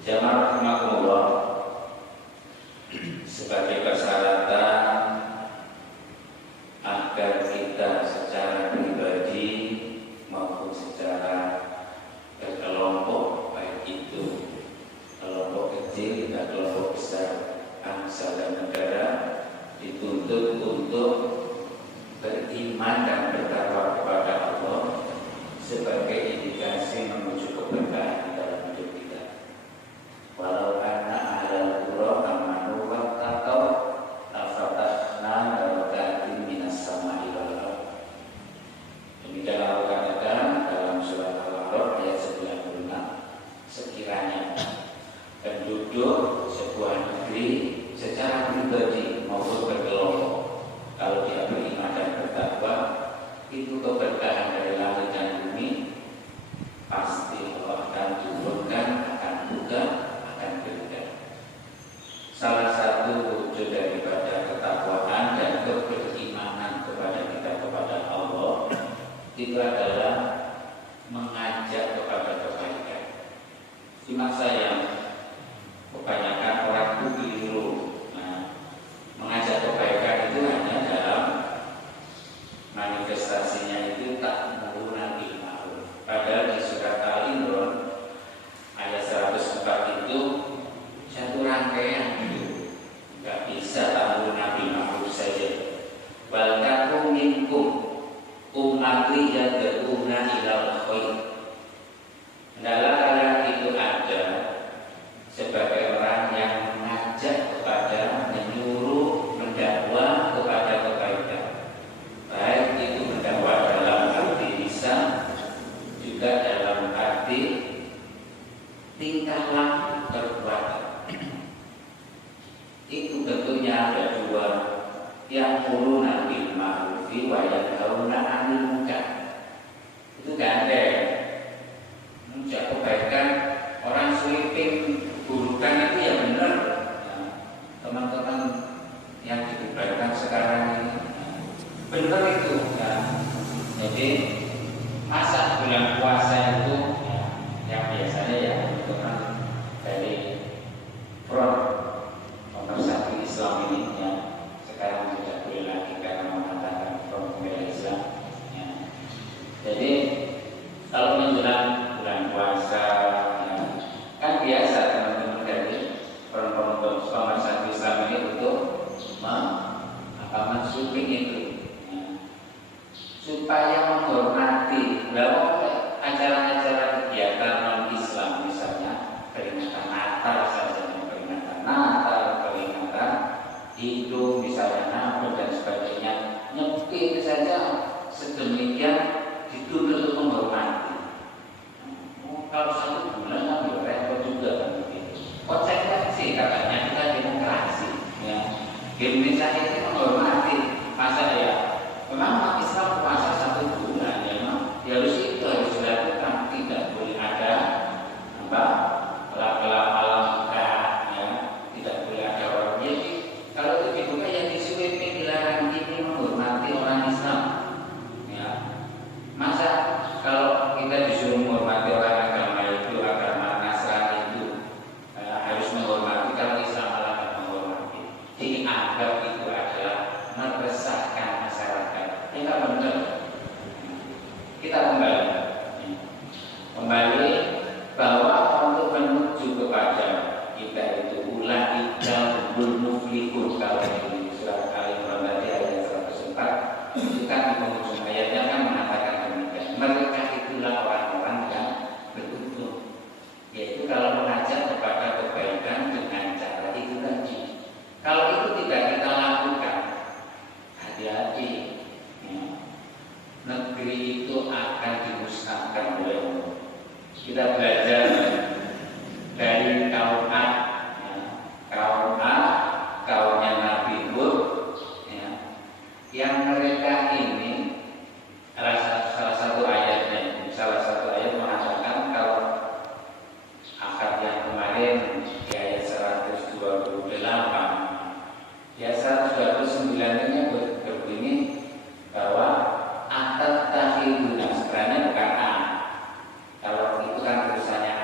Jamaah rahimakumullah, sebagai persyaratan agar kita secara pribadi maupun secara berkelompok, baik itu kelompok kecil dan kelompok besar, bangsa dan negara, dituntut untuk beriman dan bertakwa kepada Allah sebagai indikasi menuju keberkahan dalam hidup kita. Walau anna ahlal qura amanu wattaqau lafatahna barakatin minas sama'i wal ardh. Demikian Allah katakan dalam surat Al-A'raf ayat 96, sekiranya penduduk sebuah negeri secara pribadi maupun berkelompok, kalau dia beriman dan bertakwa, itu keberkahan dari langit dan bumi pasti Allah akan turunkan, akan buka, akan berikan. Salah satu wujud daripada ketakwaan dan keberimanan kepada kita kepada Allah itu adalah mengajak kepada kebaikan. Simak saya, kebanyakan orang itu keliru. Mengajak kebaikan itu hanya dalam manifestasinya itu ta'muruna bil ma'ruf. Padahal di surat Al-Imran ayat 104 itu satu rangkaian itu. Enggak bisa ta'muruna bil ma'ruf saja. Wal takum minkum ummati yad'una ilal khair. Hendaklah kalian itu ada sebagai orang yang mengajak kepada, menyuruh, mendakwa kepada kebaikan. Baik itu mendakwa dalam arti lisan, juga dalam arti tingkah laku perbuatan. Itu tentunya ada dua, yang quluna bil ma'rufi wa yanhauna 'anil munkar. Itu gak ada ya. Mengajak kebaikan, orang sweeping burukan itu ya benar. Teman-teman yang dikubarkan sekarang ini benar itu ya. Jadi masa bulan puasa itu ya, yang biasanya ya teman dari front nomor 1 Islam ini ya, sekarang tidak boleh lagi karena mengatakan front pembela Islam ya. Jadi kalau menjelang bulan puasa ya, kan biasa teman-teman dari front nomor 1 Islam ini untuk mensupping itu ya, supaya menghormati bahwa acara-acara kegiatan non-Islam, misalnya peringatan Natal saja, peringatan Natal, peringatan Idul misalnya, Natal dan sebagainya, nyepi saja sedemikian dituntut untuk menghormati. Kalau 1 bulan kan repot juga kan begitu. Konsekuensi sih katanya kita demokrasi ya. Di Indonesia ini menghormati, masa ya memang Islam puasa 1 bulan ya, ya harus itu harus dilakukan, tidak boleh ada apa kelap-kelap malam ya, tidak boleh ada orang. Jadi kalau itu dibuka ya disuipi, dilarang. Ini menghormati orang Islam ya. Masa kalau kita disuruh menghormati orang agama itu, agama Nasrani itu harus menghormati, kalau Islam malah tidak menghormati. Jadi anggap itu adalah meresahkan masyarakat. Ini tak benar. Kita kembali bahwa untuk menuju kepada kita itu ulaika humul muflihun. Kalau di surat Al-Imran tadi ayat 104 itu kan di penghujung ayatnya kan mengatakan demikian. Mereka itulah orang-orang yang beruntung, yaitu kalau mengajak kepada kebaikan dengan cara itu tadi. Kalau itu tidak kita lakukan, hati-hati ya. Negeri itu akan dimusnahkan oleh Allah. Kita belajar dari kaum Ad ya. Kaum Ad, kaumnya Nabi Hud ya. Yang mereka ini salah satu ayatnya, salah satu ayat mengatakan kalau akad yang kemarin di ayat 128 ya 129 ini berbunyi bahwa atat tahiduna, sebenarnya bukan A. Kalau itu kan tulisannya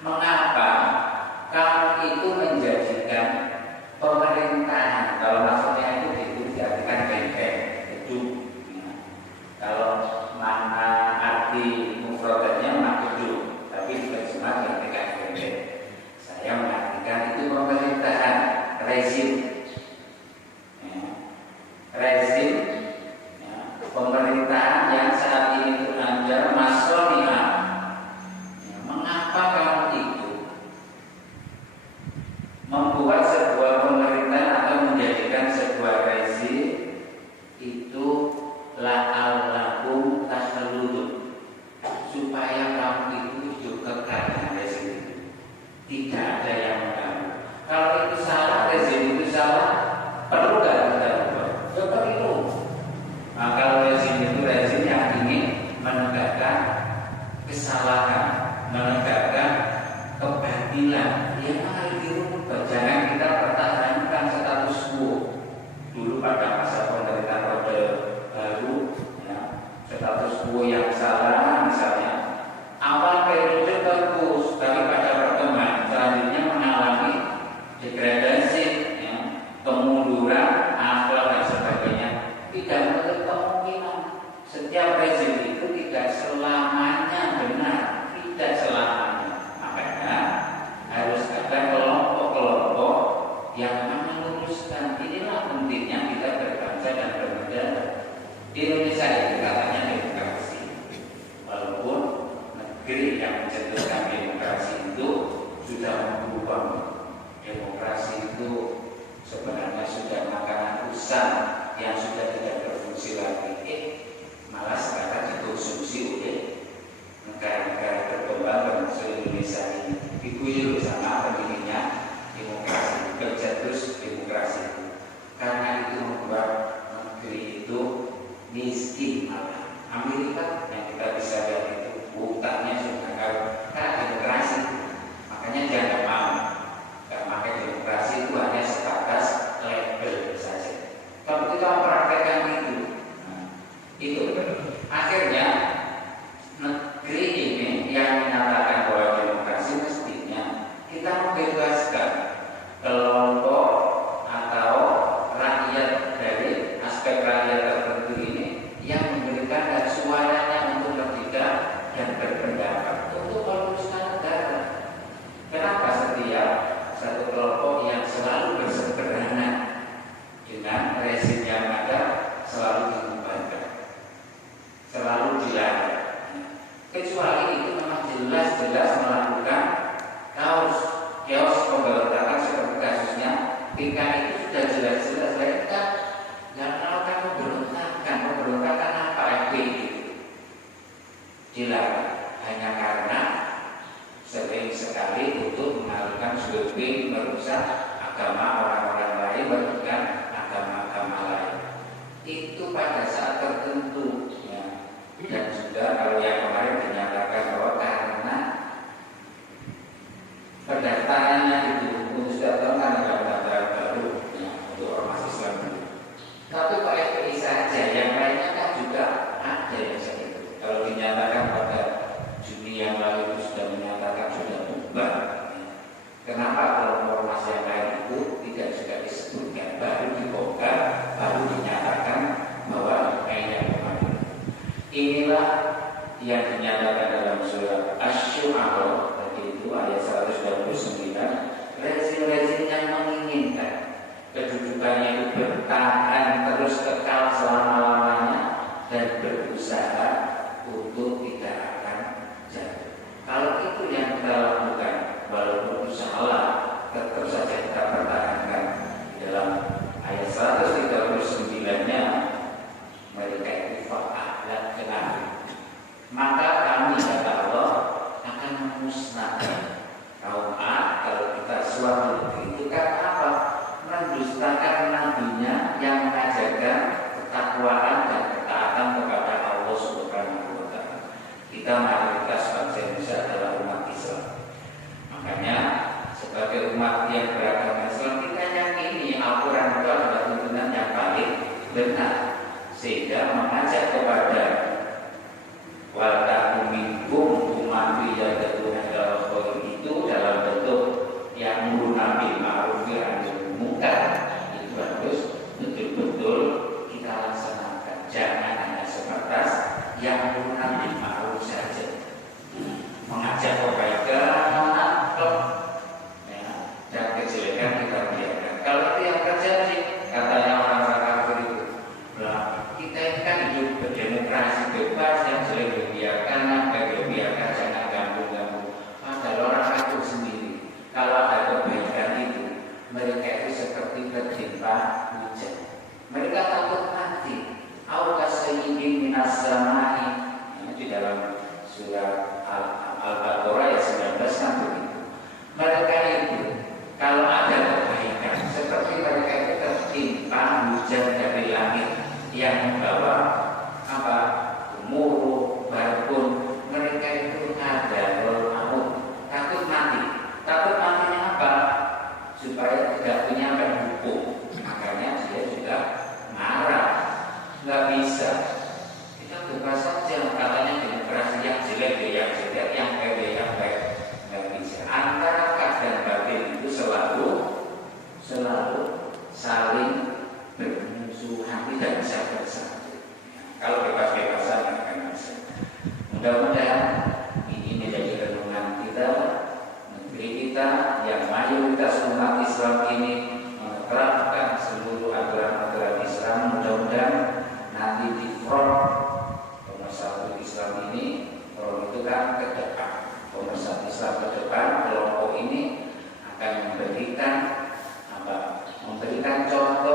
Mengapa kamu itu menjadikan pemerintahan, kalau maksudnya itu dijadikan benteng itu, ya. Kalau mana arti mufradnya makudu, tapi terjemah dijadikan benteng. Saya mengartikan itu pemerintahan, rezim, ya. Rezim, ya. Pemerintahan yang saat ini itu ada masonia. Ya. Mengapa kamu itu membuat sebuah pemerintahan atau menjadikan sebuah rezim itu la'allakum takhalludun, supaya kamu itu hidup kekal dengan rezim itu, tidak ada yang mengganggu. Kalau itu salah, rezim itu salah, perlu nggak kita ubah? Ya perlu. Nah, kalau rezim itu rezim yang ingin menegakkan kesalahan, menegakkan kebatilan, ya harus dirubah. Jangan kita pertahankan status quo. Dulu pada masa pemerintahan Orde Baru, ya, status quo yang salah, misalnya awal periode bagus, tapi pada perkembangan selanjutnya mengalami degradasi, ya, kemunduran, akhlak dan sebagainya. Tidak menutup kemungkinan setiap rezim itu tidak selamanya benar, tidak selamanya. Makanya harus ada kelompok-kelompok yang meluruskan. Inilah pentingnya kita berbangsa dan bernegara. Di Indonesia itu katanya demokrasi, walaupun negeri yang mencetuskan demokrasi itu sudah berubah. Demokrasi itu sebenarnya sudah makanan usang yang sudah tidak berfungsi lagi. Malah sekarang dikonsumsi oleh negara-negara berkembang termasuk Indonesia ini. Diguyur sama pendirinya demokrasi, kerja terus demokrasi itu. Karena itu membuat negeri itu miskin malah. Amerika yang kita bisa lihat itu utangnya sudah kaya karena demokrasi. Makanya dia nggak mau. Karena demokrasi itu hanya sebatas label saja. Kalau kita mempraktekkan itu, nah, itu akhirnya negeri ini yang menyatakan bahwa demokrasi mestinya kita membebaskan kelompok atau rakyat dari aspek rakyat tertentu ini yang memberikan hak suaranya untuk merdeka dan berpendapat untuk meluruskan negara. Kenapa setiap satu kelompok yang selalu berseberangan dengan rezim yang ada selalu dibubarkan, selalu dilarang? Kecuali itu memang jelas-jelas melakukan chaos pemberontakan seperti kasusnya PKI itu sudah jelas-jelas mereka nggak melakukan pemberontakan apa FPI itu dilarang hanya karena sering sekali untuk melakukan sweeping, merusak agama orang-orang lain, merugikan agama-agama lain. Itu pada saat tertentu, ya. Dan juga kalau yang kemarin dinyatakan bahwa karena pendaftarannya itu untuk setiap tahun kan ada pendaftaran baru, ya, untuk ormas Islam itu. Tapi Pak FPI saja, yang lainnya kan juga ada yang seperti itu. Kalau dinyatakan pada Juni yang lalu itu sudah menyatakan sudah bubar, kenapa kalau ormas yang lain itu tidak juga disebutkan, baru dibongkar, baru dinyatakan bahwa kayaknya kemarin. Inilah yang dinyatakan dalam surat Asy-Syu'ara tadi itu ayat 129, rezim-rezim yang menginginkan kedudukannya itu bertahan terus kekal selama-lamanya dan berusaha untuk tidak akan jatuh. Kalau itu yang kita lakukan, walaupun itu salah, tetap saja kita pertahankan. Dalam ayat 139-nya mereka itu fa'ahlat kenal, maka kami kata Allah akan memusnahkan kaum A. Kalau kita suatu negeri itu kan apa? Mendustakan nabinya yang mengajarkan ketakwaan dan ketaatan kepada Allah Subhanahu wa Ta'ala. Kita mayoritas bangsa Indonesia adalah umat Islam. Makanya sebagai umat yang beragama Islam, kita yakini Al-Quran itu adalah tuntunan yang paling benar, sehingga mengajak kepada wal takum minkum ummatan yad'una ila kita yang mayoritas umat Islam ini menerapkan seluruh aturan-aturan Islam, mudah-mudahan nanti di front pemersatu Islam ini, front itu kan ke depan, pemersatu Islam ke depan, kelompok ini akan memberikan contoh